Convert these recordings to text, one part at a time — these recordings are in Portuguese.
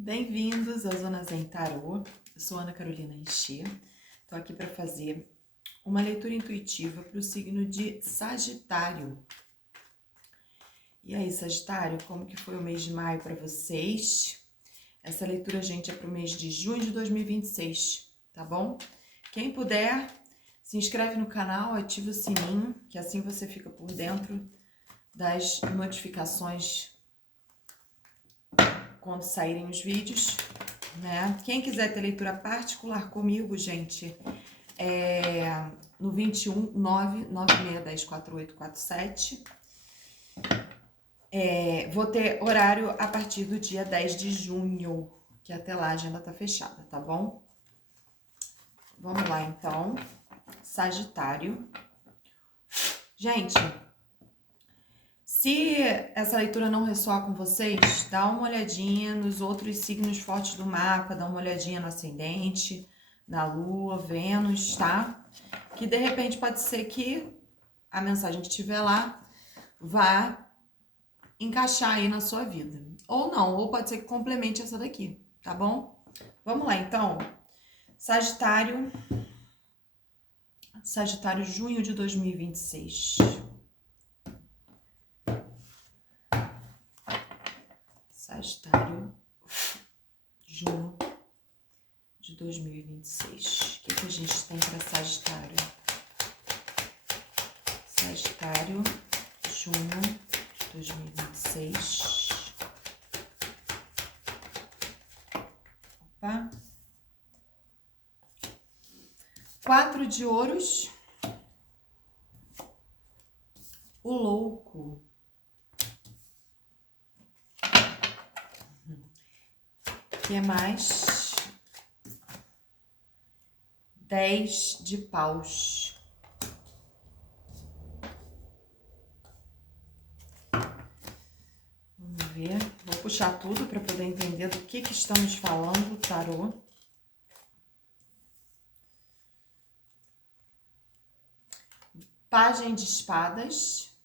Bem-vindos à Zona Zen Tarô. Eu sou Ana Carolina Enchi. Estou aqui para fazer uma leitura intuitiva para o signo de Sagitário. E aí, Sagitário, como que foi o mês de maio para vocês? Essa leitura, gente, é para o mês de junho de 2026, tá bom? Quem puder, se inscreve no canal, ativa o sininho, que assim você fica por dentro das notificações quando saírem os vídeos, né? Quem quiser ter leitura particular comigo, gente, no 21 99610 4847. Vou ter horário a partir do dia 10 de junho, que até lá a agenda tá fechada, tá bom? Vamos lá, então. Sagitário. Gente, se essa leitura não ressoar com vocês, dá uma olhadinha nos outros signos fortes do mapa, dá uma olhadinha no ascendente, na Lua, Vênus, tá? Que de repente pode ser que a mensagem que estiver lá vá encaixar aí na sua vida. Ou não, ou pode ser que complemente essa daqui, tá bom? Vamos lá, então. Sagitário, junho de 2026. Sagitário, junho de 2026. O que a gente tem para Sagitário? Sagitário, junho de 2026. Opa. 4 de ouros. O louco. O que mais? 10 de paus. Vamos ver. Vou puxar tudo para poder entender do que estamos falando, tarô. Pagem de espadas.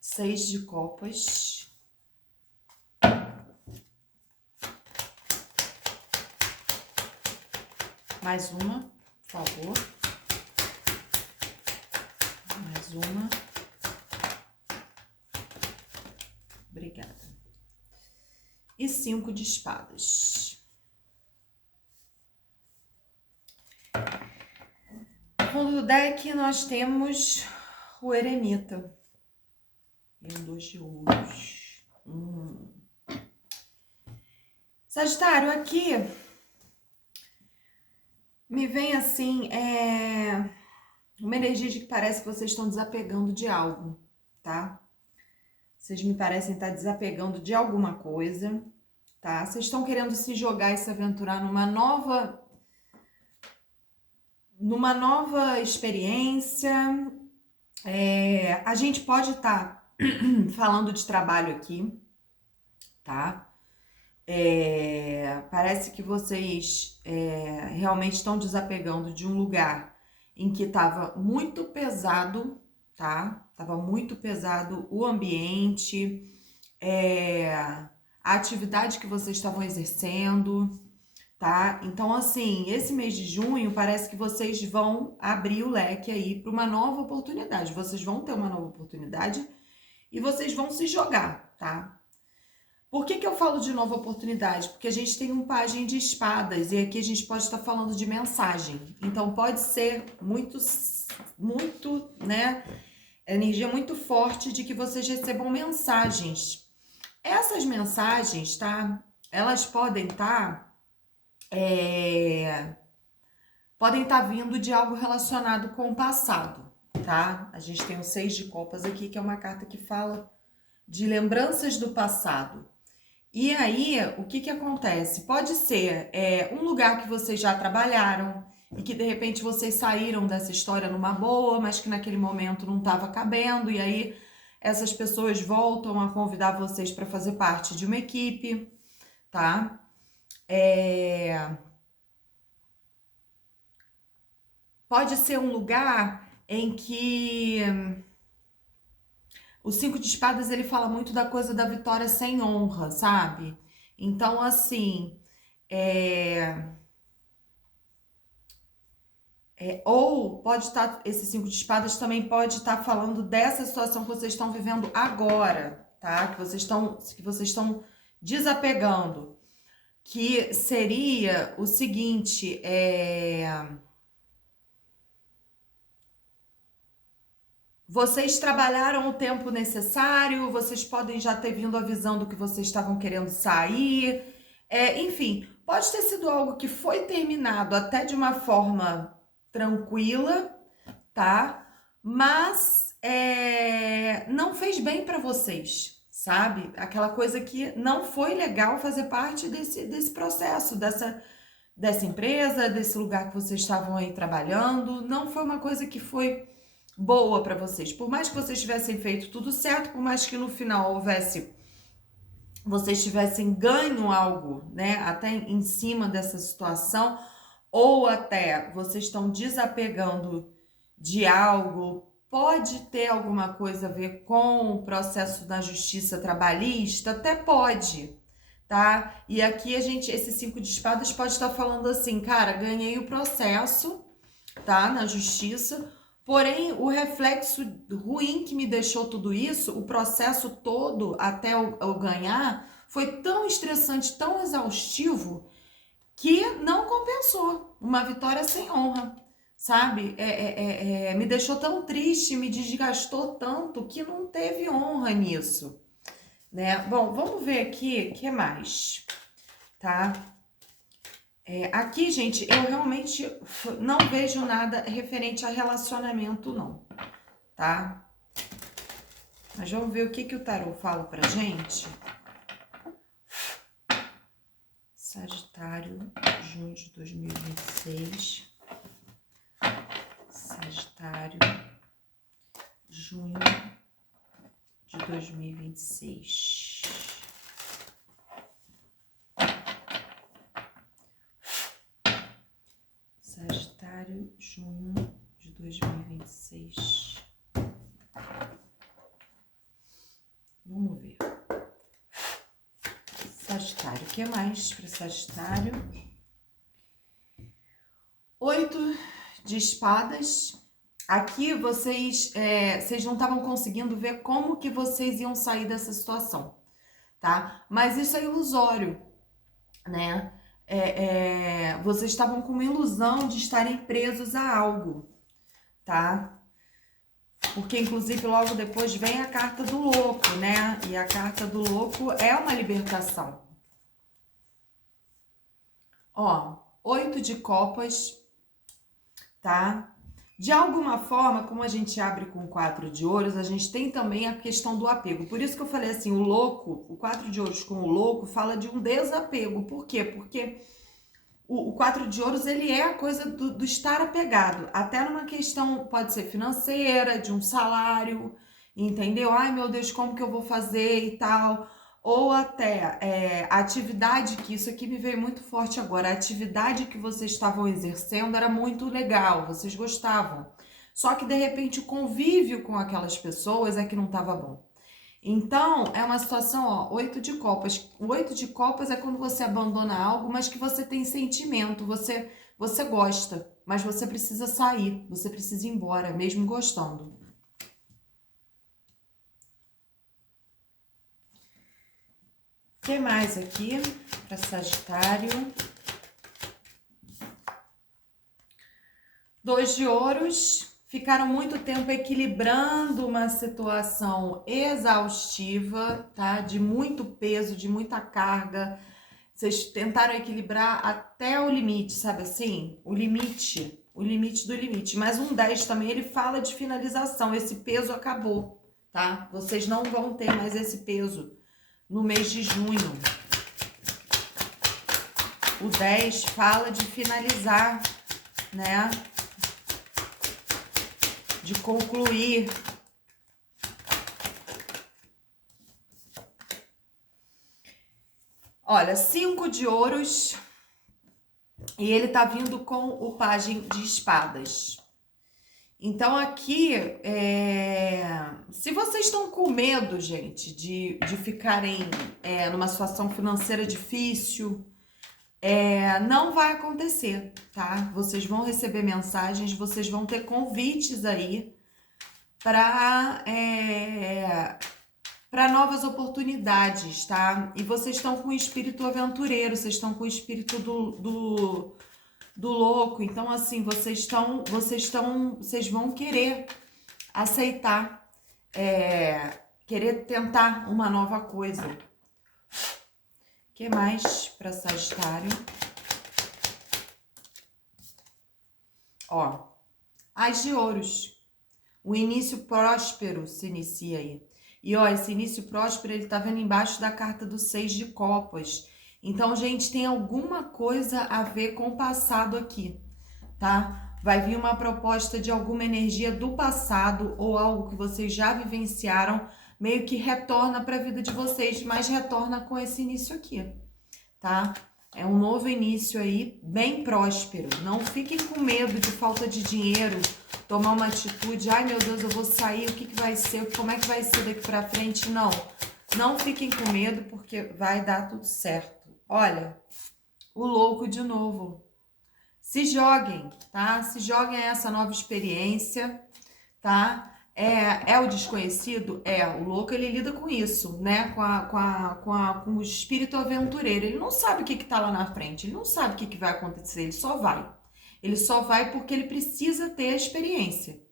6 de copas. Mais uma, por favor. Mais uma. Obrigada. E 5 de espadas. No fundo do deck nós temos o eremita. E um 2 de ouros. Sagitário, aqui me vem assim, uma energia de que parece que vocês estão desapegando de algo, tá? Vocês me parecem estar desapegando de alguma coisa, tá? Vocês estão querendo se jogar e se aventurar numa nova experiência. A gente pode estar falando de trabalho aqui, tá? Parece que vocês realmente estão desapegando de um lugar em que estava muito pesado, tá? Tava muito pesado o ambiente, a atividade que vocês estavam exercendo, tá? Então, assim, esse mês de junho parece que vocês vão abrir o leque aí para uma nova oportunidade. Vocês vão ter uma nova oportunidade e vocês vão se jogar, tá? Por que eu falo de nova oportunidade? Porque a gente tem um pajem de espadas e aqui a gente pode estar falando de mensagem. Então pode ser muito, né? Energia muito forte de que vocês recebam mensagens. Essas mensagens, tá? Elas podem estar vindo de algo relacionado com o passado, tá? A gente tem o 6 de copas aqui, que é uma carta que fala de lembranças do passado. E aí, o que acontece? Pode ser um lugar que vocês já trabalharam e que de repente vocês saíram dessa história numa boa, mas que naquele momento não estava cabendo, e aí essas pessoas voltam a convidar vocês para fazer parte de uma equipe, tá? Pode ser um lugar em que O 5 de espadas, ele fala muito da coisa da vitória sem honra, sabe? Então, assim, ou pode estar, esse 5 de espadas também pode estar falando dessa situação que vocês estão vivendo agora, tá? Que vocês estão desapegando. Que seria o seguinte, vocês trabalharam o tempo necessário, vocês podem já ter vindo avisando que vocês estavam querendo sair, enfim, pode ter sido algo que foi terminado até de uma forma tranquila, tá? Mas não fez bem para vocês, sabe? Aquela coisa que não foi legal fazer parte desse processo, dessa empresa, desse lugar que vocês estavam aí trabalhando, não foi uma coisa que foi boa para vocês. Por mais que vocês tivessem feito tudo certo, por mais que no final vocês tivessem ganho algo, né, até em cima dessa situação, ou até vocês estão desapegando de algo, pode ter alguma coisa a ver com o processo da justiça trabalhista, até pode, tá? E aqui esse 5 de espadas pode estar falando assim, cara, ganhei o processo, tá, na justiça, porém o reflexo ruim que me deixou tudo isso, o processo todo até eu ganhar, foi tão estressante, tão exaustivo, que não compensou. Uma vitória sem honra, sabe? Me deixou tão triste, me desgastou tanto que não teve honra nisso, né? Bom, vamos ver aqui o que mais, tá? Aqui, gente, eu realmente não vejo nada referente a relacionamento, não, tá? Mas vamos ver o que o tarô fala pra gente. Sagitário, junho de 2026. Sagitário, junho de 2026. Sagitário, junho de 2026. Vamos ver. Sagitário, o que mais para Sagitário? 8 de espadas. Aqui vocês não estavam conseguindo ver como que vocês iam sair dessa situação, tá? Mas isso é ilusório, né? Vocês estavam com uma ilusão de estarem presos a algo, tá? Porque, inclusive, logo depois vem a carta do louco, né? E a carta do louco é uma libertação. Ó, 8 de copas, tá? De alguma forma, como a gente abre com 4 de ouros, a gente tem também a questão do apego. Por isso que eu falei assim, o louco, o 4 de ouros com o louco, fala de um desapego. Por quê? Porque o 4 de ouros, ele é a coisa do estar apegado. Até numa questão, pode ser financeira, de um salário, entendeu? Ai, meu Deus, como que eu vou fazer e tal. Ou até a atividade, que isso aqui me veio muito forte agora, a atividade que vocês estavam exercendo era muito legal, vocês gostavam. Só que, de repente, o convívio com aquelas pessoas é que não estava bom. Então, é uma situação, ó, 8 de copas. O 8 de copas é quando você abandona algo, mas que você tem sentimento, você gosta, mas você precisa sair, você precisa ir embora, mesmo gostando. O que mais aqui para Sagitário? 2 de ouros. Ficaram muito tempo equilibrando uma situação exaustiva, tá? De muito peso, de muita carga. Vocês tentaram equilibrar até o limite, sabe assim? O limite do limite. Mas um 10 também, ele fala de finalização. Esse peso acabou, tá? Vocês não vão ter mais esse peso no mês de junho. O 10 fala de finalizar, né? De concluir. Olha, 5 de ouros e ele tá vindo com o pajem de espadas. Então aqui, se vocês estão com medo, gente, de ficarem numa situação financeira difícil, não vai acontecer, tá? Vocês vão receber mensagens, vocês vão ter convites aí para novas oportunidades, tá? E vocês estão com o espírito aventureiro, vocês estão com o espírito do louco. Então, assim, vocês vão querer aceitar, querer tentar uma nova coisa. O que mais para Sagitário? Ó, As de Ouros. O início próspero se inicia aí. E ó, esse início próspero, ele tá vendo embaixo da carta do 6 de Copas. Então, gente, tem alguma coisa a ver com o passado aqui, tá? Vai vir uma proposta de alguma energia do passado ou algo que vocês já vivenciaram, meio que retorna para a vida de vocês, mas retorna com esse início aqui, tá? É um novo início aí, bem próspero. Não fiquem com medo de falta de dinheiro, tomar uma atitude, ai meu Deus, eu vou sair, o que vai ser, como é que vai ser daqui pra frente? Não, não fiquem com medo, porque vai dar tudo certo. Olha, o louco de novo. Se joguem, tá? Se joguem a essa nova experiência, tá? É o desconhecido? O louco ele lida com isso, né? Com o espírito aventureiro. Ele não sabe o que tá lá na frente, ele não sabe o que vai acontecer, ele só vai. Ele só vai porque ele precisa ter a experiência.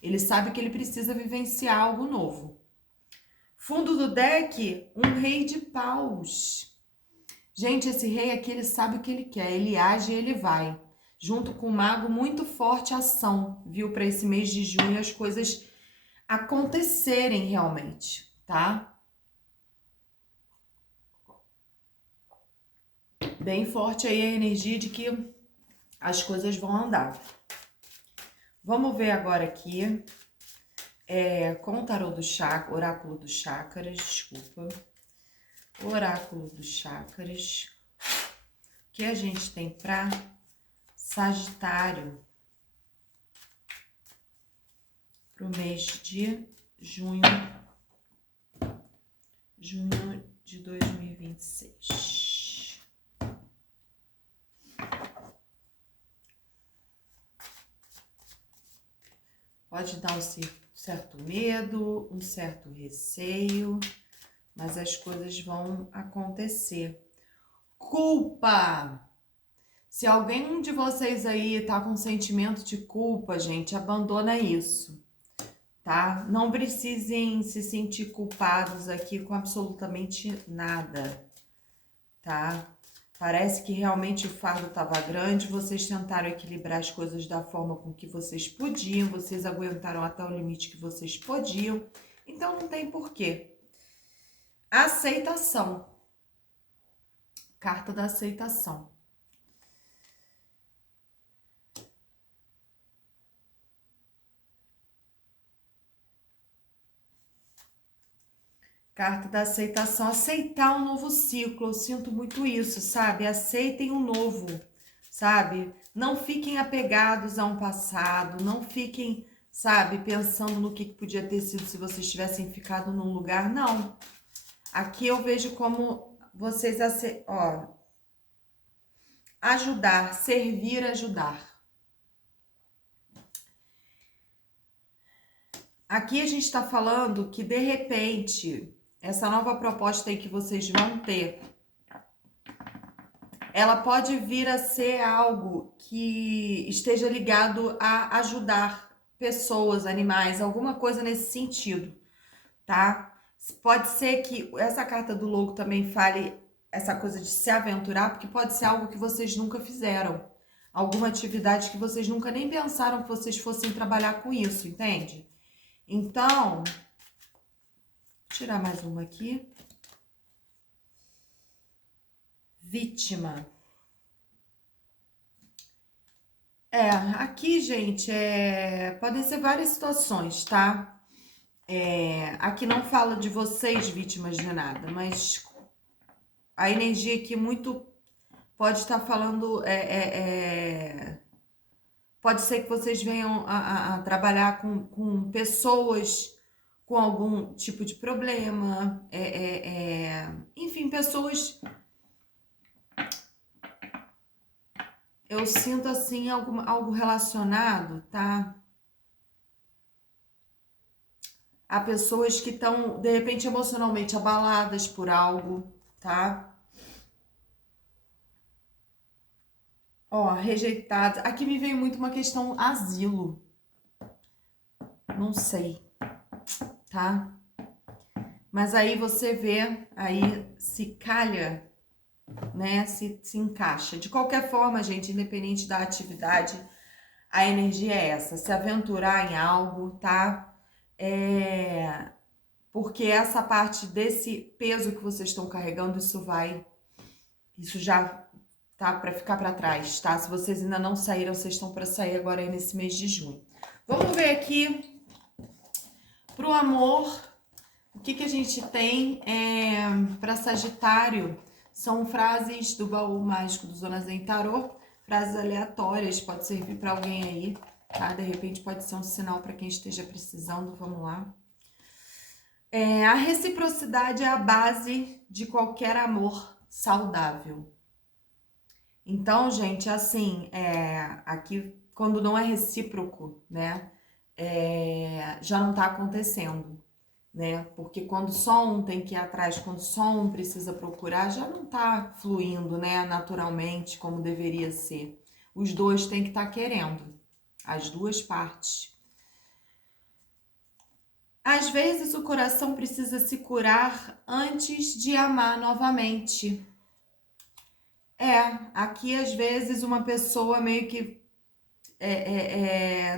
Ele sabe que ele precisa vivenciar algo novo. Fundo do deck, um rei de paus. Gente, esse rei aqui, ele sabe o que ele quer, ele age e ele vai. Junto com o mago, muito forte ação, viu? Para esse mês de junho as coisas acontecerem realmente, tá? Bem forte aí a energia de que as coisas vão andar. Vamos ver agora aqui, com o tarô do chakra, oráculo dos chakras, desculpa. Oráculo dos chakras. O que a gente tem para Sagitário para o mês de junho de 2026. Pode dar um certo medo, um certo receio, mas as coisas vão acontecer. Culpa! Se alguém de vocês aí tá com sentimento de culpa, gente, abandona isso, tá? Não precisem se sentir culpados aqui com absolutamente nada, tá? Parece que realmente o fardo estava grande, vocês tentaram equilibrar as coisas da forma com que vocês podiam, vocês aguentaram até o limite que vocês podiam, então não tem porquê. Aceitação. Carta da aceitação. Carta da aceitação, aceitar um novo ciclo, eu sinto muito isso, sabe? Aceitem o novo, sabe? Não fiquem apegados a um passado, não fiquem, sabe, pensando no que podia ter sido se vocês tivessem ficado num lugar, não. Aqui eu vejo como vocês, ajudar, servir, ajudar. Aqui a gente tá falando que, de repente, essa nova proposta aí que vocês vão ter, ela pode vir a ser algo que esteja ligado a ajudar pessoas, animais, alguma coisa nesse sentido, tá? Pode ser que essa carta do louco também fale essa coisa de se aventurar, porque pode ser algo que vocês nunca fizeram. Alguma atividade que vocês nunca nem pensaram que vocês fossem trabalhar com isso, entende? Então, vou tirar mais uma aqui. Vítima. Aqui, gente, podem ser várias situações, tá? Aqui não fala de vocês vítimas de nada, mas a energia aqui muito pode estar falando Pode ser que vocês venham a trabalhar com pessoas com algum tipo de problema, enfim, pessoas. Eu sinto assim algo relacionado, tá? A pessoas que estão, de repente, emocionalmente abaladas por algo, tá? Ó, rejeitadas. Aqui me veio muito uma questão asilo. Não sei, tá? Mas aí você vê, aí se calha, né? Se encaixa. De qualquer forma, gente, independente da atividade, a energia é essa. Se aventurar em algo, tá? Porque essa parte desse peso que vocês estão carregando, isso já tá para ficar para trás, tá? Se vocês ainda não saíram, vocês estão para sair agora aí nesse mês de junho. Vamos ver aqui pro amor, o que que a gente tem para Sagitário. São frases do baú mágico do Zona Zen Tarô, frases aleatórias, pode servir para alguém aí, tá? De repente pode ser um sinal para quem esteja precisando, vamos lá. A reciprocidade é a base de qualquer amor saudável. Então, gente, assim, aqui, quando não é recíproco, né, já não tá acontecendo, né? Porque quando só um tem que ir atrás, quando só um precisa procurar, já não tá fluindo, né, naturalmente, como deveria ser. Os dois têm que estar querendo, as duas partes. Às vezes o coração precisa se curar antes de amar novamente. Aqui às vezes uma pessoa meio que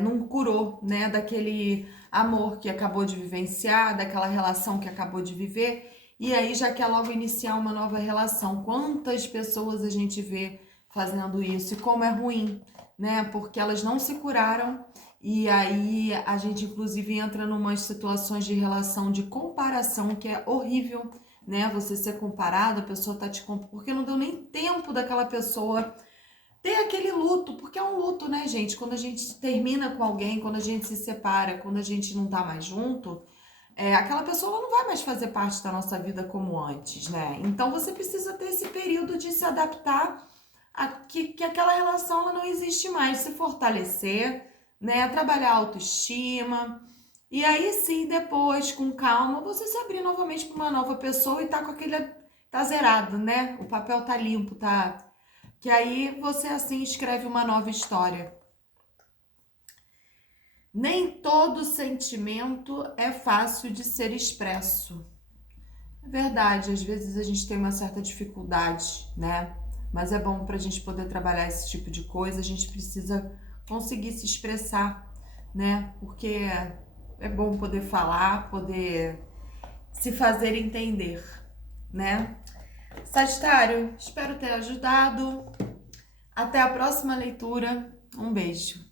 não curou, né, daquele amor que acabou de vivenciar, daquela relação que acabou de viver, e aí já quer logo iniciar uma nova relação. Quantas pessoas a gente vê fazendo isso e como é ruim, né, porque elas não se curaram. E aí a gente inclusive entra numas situações de relação de comparação que é horrível, né? Você ser comparado, a pessoa tá te comparando, porque não deu nem tempo daquela pessoa ter aquele luto, porque é um luto, né, gente? Quando a gente termina com alguém, quando a gente se separa, quando a gente não tá mais junto, aquela pessoa não vai mais fazer parte da nossa vida como antes, né? Então você precisa ter esse período de se adaptar a que aquela relação ela não existe mais, se fortalecer, né? Trabalhar a autoestima. E aí sim, depois, com calma, você se abrir novamente para uma nova pessoa e tá com aquele. Tá zerado, né? O papel tá limpo, tá? Que aí você assim escreve uma nova história. Nem todo sentimento é fácil de ser expresso. É verdade, às vezes a gente tem uma certa dificuldade, né? Mas é bom pra gente poder trabalhar esse tipo de coisa, a gente precisa conseguir se expressar, né? Porque é bom poder falar, poder se fazer entender, né? Sagitário, espero ter ajudado. Até a próxima leitura. Um beijo.